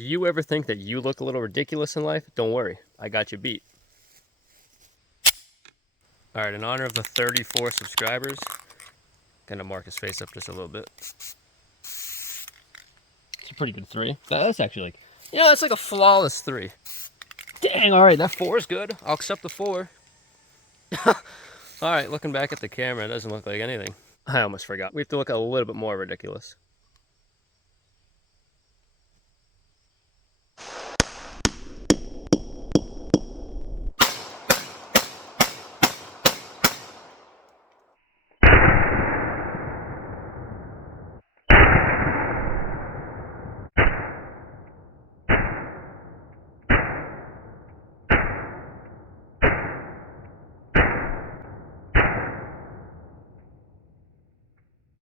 you ever think that you look a little ridiculous in life, don't worry, I got you beat. All right, in honor of the 34 subscribers, gonna mark his face up just a little bit. It's a pretty good 3. That's actually like, that's like a flawless 3. Dang, all right, that 4 is good. I'll accept the 4. All right, looking back at the camera, it doesn't look like anything. I almost forgot. We have to look a little bit more ridiculous.